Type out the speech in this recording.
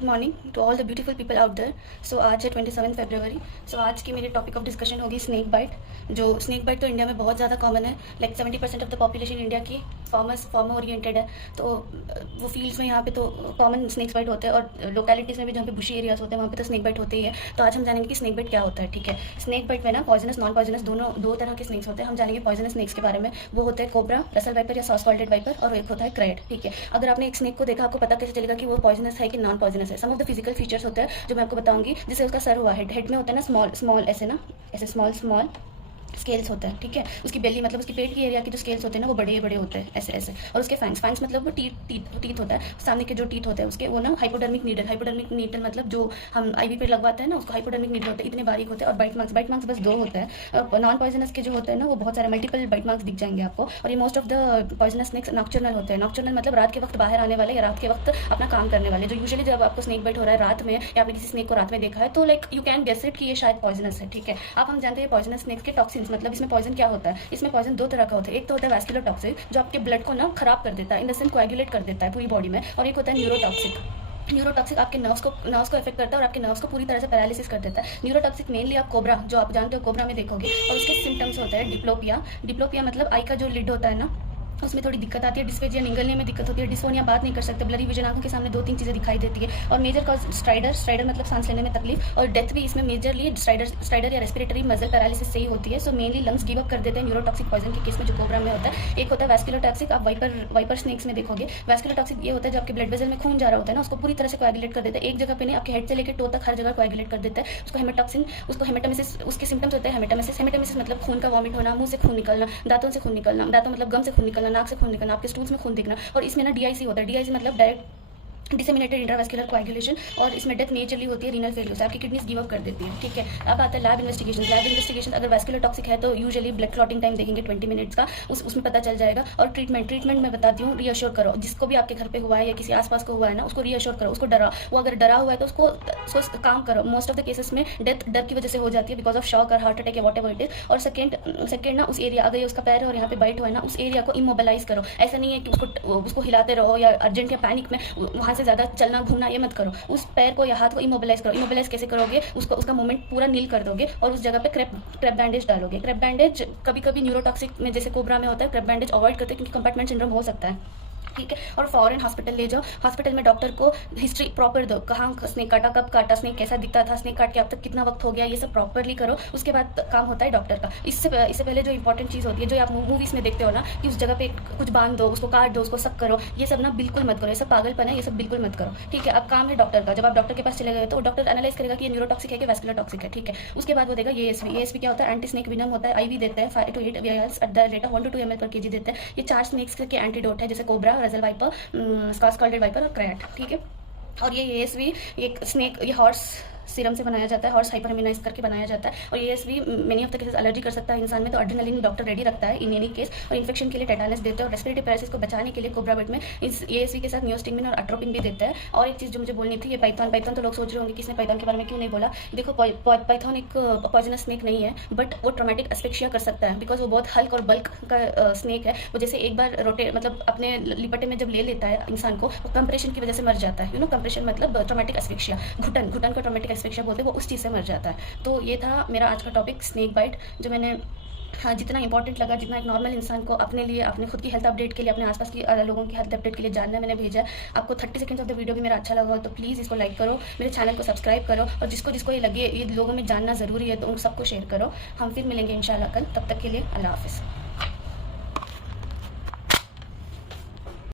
Good morning to all the beautiful people out there. So आज है 27 फरवरी। So आज की मेरी टॉपिक ऑफ डिस्कशन होगी स्नेक बाइट। जो स्नेक बाइट तो इंडिया में बहुत ज़्यादा कॉमन है। Like 70% of the population India की फार्मर ओरिएंटेड है, तो वो फील्ड्स में यहाँ पे तो कॉमन स्नेक बाइट होते हैं, और लोकेलिटीज़ में भी जहाँ पे बुशी एरियाज होते हैं वहाँ पे तो स्नेक बाइट होते ही है। तो आज हम जानेंगे कि स्नेक बाइट क्या होता है। ठीक है, स्नेक बाइट में ना पॉइजनस नॉन पॉइजनस दो तरह के स्नेक्स होते हैं। हम जानेंगे पॉइजनस स्नेक्स के बारे में। वो होते हैं कोबरा, रसल वाइपर या सॉस कॉल्डेड वाइपर, और एक होता है क्रेट। ठीक है, अगर आपने एक स्नेक को देखा आपको पता कैसे चलेगा कि वो पॉइजनस है कि नॉन पॉइजनस है। सम ऑफ द फिजिकल फीचर्स होते हैं जो मैं आपको बताऊंगी। जैसे उसका सर हुआ, हेड में होता है ना स्मॉल स्मॉल, ऐसे ना, ऐसे स्मॉल स्मॉल स्केल्स होते हैं। ठीक है, उसकी बेली मतलब उसकी पेट की एरिया के जो स्केल्स होते हैं ना वो बड़े बड़े होते हैं, ऐसे ऐसे। और उसके फैंक्स मतलब वो टीथ होता है, सामने के जो टीथ होते हैं उसके, वो ना हाइपोडर्मिक नीडल मतलब जो हम आईवी पे लगवाते हैं ना, उसको हाइपोडर्मिक नीडल होते हैं, इतने बारीक होते हैं। और बाइट मार्क्स बस 2 होते हैं। नॉन पॉइजनस के जो होते हैं ना वो बहुत सारे मल्टीपल बाइट मार्क्स दिख जाएंगे आपको। और ये most of the poisonous snacks nocturnal होते हैं। नॉक्टर्नल मतलब रात के वक्त बाहर आने वाले या रात के वक्त अपना काम करने वाले। जो यूजुअली जब आपको स्नेक बाइट हो रहा है रात में, या आपने किसी स्नेक को रात में देखा है, तो like you can guess it कि ये शायद पॉइजनस है। ठीक है, अब हम जानते हैं पॉइजनस स्नेक्स के टॉक्सिन्स, मतलब इसमें पॉइजन क्या होता है। इसमें पॉइजन 2 तरह का होता है। एक तो होता है वैस्कुलर टॉक्सिक, जो आपके ब्लड को ना खराब कर देता है, इन द सेंस कोएगुलेट कर देता है पूरी बॉडी में। और एक होता है न्यूरोटॉक्सिक आपके नर्व्स को इफेक्ट करता है और आपके नर्व्स को पूरी तरह से पैरालिसिस कर देता है। न्यूरोटॉक्सिक मेनली आप कोबरा, जो आप जानते हो कोबरा में देखोगे, और उसके सिम्टम्स होते हैं डिप्लोपिया मतलब आई का जो लिड होता है ना, उसमें थोड़ी दिक्कत आती है। डिस्पेजिया, निगलने में दिक्कत होती है। डिस्फोनिया, बात नहीं कर सकते। ब्लरी विजन, आंखों के सामने 2-3 चीज़ें दिखाई देती है। और मेजर कॉज स्ट्राइडर मतलब सांस लेने में तकलीफ, और डेथ भी इसमें मेजरली स्ट्राइडर या रेस्पिरेटरी मसल पैरालिसिस से ही होती है। So mainly lungs give up कर देते हैं न्यूरोटॉक्सिक पॉइजन के केस में, जो कोबरा में होता है। एक होता है वैस्कुलर टॉक्सिक, आप वाइपर स्नेक्स में देखोगे। वैस्कुलर टॉक्सिक ये होता है जो आपके ब्लड वेसल में खून जा रहा होता है ना, उसको पूरी तरह से कोएगुलेट कर देता है। एक जगह पे नहीं, आपके हेड से लेकर टो तक हर जगह कोएगुलेट कर देता है। उसको हेमेटोमेसिस, उसके सिम्टम्स होते हैं हेमेटोमेसिस मतलब खून का वॉमिट होना, मुंह से खून निकलना, दांतों से खून निकलना, दांतों मतलब गम से खून निकलना, नाक से खून निकलना, आपके स्टूल्स में खून दिखना। और इसमें ना डीआईसी होता है। डीआईसी मतलब डायरेक्ट डिसेमिनेटेड इंट्रावेस्कुलर कोएगुलेशन, और इसमें डेथ नेचुरली होती है रीनल फेलियर से, आपकी किडनीज गिव अप कर देती है। ठीक है, अब आता है लैब इन्वेस्टिगेशन। अगर वैस्कुलर टॉक्सिक है तो यूजुअली ब्लड क्लॉटिंग टाइम देखेंगे 20 मिनट्स का, उसमें पता चल जाएगा। और ट्रीटमेंट मैं बताती हूँ। रीअश्योर करो, जिसको भी आपके घर पे हुआ है या किसी आसपास को हुआ है ना, उसको रीअश्योर करो, उसको डराओ। वो अगर डरा हुआ है तो उसको काम करो। मोस्ट ऑफ द केसेस में डेथ डर की वजह से हो जाती है, बिकॉज ऑफ शॉक और हार्ट अटैक या व्हाटएवर इट इज। और सेकेंड ना, उस एरिया, अगर ये उसका पैर है और यहाँ पे बाइट हुआ है ना, उस एरिया को इमोबिलाइज करो। ऐसा नहीं है कि उसको हिलाते रहो या अर्जेंट या पैनिक में वहाँ से ज़्यादा चलना घूमना ये मत करो। उस पैर को या हाथ को इमोबिलाइज करो। इमोबिलाइज कैसे करोगे, उसका मूवमेंट पूरा नील कर दोगे और उस जगह पे क्रेप बैंडेज डालोगे। क्रेप बैंडेज कभी न्यूरोटॉक्सिक में जैसे कोबरा में होता है, क्रेप बैंडेज अवॉइड करते हैं क्योंकि कंपार्टमेंट सिंड्रोम हो सकता है। ठीक है, और फॉरेन हॉस्पिटल ले जाओ। हॉस्पिटल में डॉक्टर को हिस्ट्री प्रॉपर दो, कहाँ स्नेक काटा, कब काटा, स्नेक कैसा दिखता था, स्नेक काट के अब तक कितना वक्त हो गया, ये सब प्रॉपरली करो। उसके बाद काम होता है डॉक्टर का। इससे पहले जो इंपॉर्टेंट चीज़ होती है, जो आप मूवीज़ में देखते हो ना, कि उस जगह पे कुछ बांध दो, उसको काट दो, उसको सब करो, ये सब ना बिल्कुल मत करो। ये सब पागलपन है, ये सब बिल्कुल मत करो। ठीक है, अब काम है डॉक्टर का। जब आप डॉक्टर के पास चले गए तो डॉक्टर एनालाइज करेगा कि ये न्यूरोटॉक्सिक है कि वैस्कुलर टॉक्सिक है। ठीक है, उसके बाद वो देगा एएसवी क्या होता है, एंटी स्नेक विनम होता है। आईवी देते हैं 5 to 8 vials at the rate of 1 to 2 ml पर kg देते हैं। ये 4 स्नेक्स के एंटीडोट है, जैसे cobra, Russell viper, saw scaled viper और क्रेट। ठीक है, और ये एएसवी, ये स्नेक, ये हॉर्स सीरम से बनाया जाता है, हॉर्स हाइपरमिनाइज करके बनाया जाता है। और ASV many of the cases allergy कर सकता है इंसान में, तो एड्रेनलिन डॉक्टर रेडी रखता है इन एनी केस। और इन्फेक्शन के लिए टेटानस देते हैं, और रेस्पिरेटरी पैरालिसिस को बचाने के लिए कोबरा बिट में इस एएसवी के साथ नियोस्टिगमिन और अट्रोपिन भी देते हैं। और एक चीज़ जो मुझे बोलनी थी, ये पाइथन तो लोग सोच रहे होंगे कि इसने पाइथन के बारे में क्यों नहीं बोला। देखो, पाइथन एक पॉइजनस स्नेक नहीं है, बट वो ट्रॉमेटिक एस्फिक्सिया कर सकता है, बिकॉज वो बहुत हल्क और बल्क का स्नेक है। वो जैसे एक बार मतलब अपने लिपटे में जब ले लेता है इंसान को, वो कंप्रेशन की वजह से मर जाता है। कंप्रेशन मतलब ट्रॉमेटिक एस्फिक्सिया, घुटन को ट्रॉमेटिक एस्फिक्सिया बोलते हैं, वो उस चीज़ से मर जाता है। तो ये था मेरा आज का टॉपिक, स्नेक बाइट, जो मैंने जितना इंपॉर्टेंट लगा, जितना एक नॉर्मल इंसान को अपने लिए, अपने खुद की हेल्थ अपडेट के लिए, अपने आसपास की लोगों की हेल्थ अपडेट के लिए जानना मैंने भेजा। आपको 30 सेकंड्स ऑफ द वीडियो भी मेरा अच्छा लगा तो प्लीज़ इसको लाइक करो, मेरे चैनल को सब्सक्राइब करो, और जिसको ये लगे ये लोगों में जानना ज़रूरी है तो उन सबको शेयर करो। हम फिर मिलेंगे इंशाल्लाह कल, तब तक के लिए अल्लाह हाफिज़।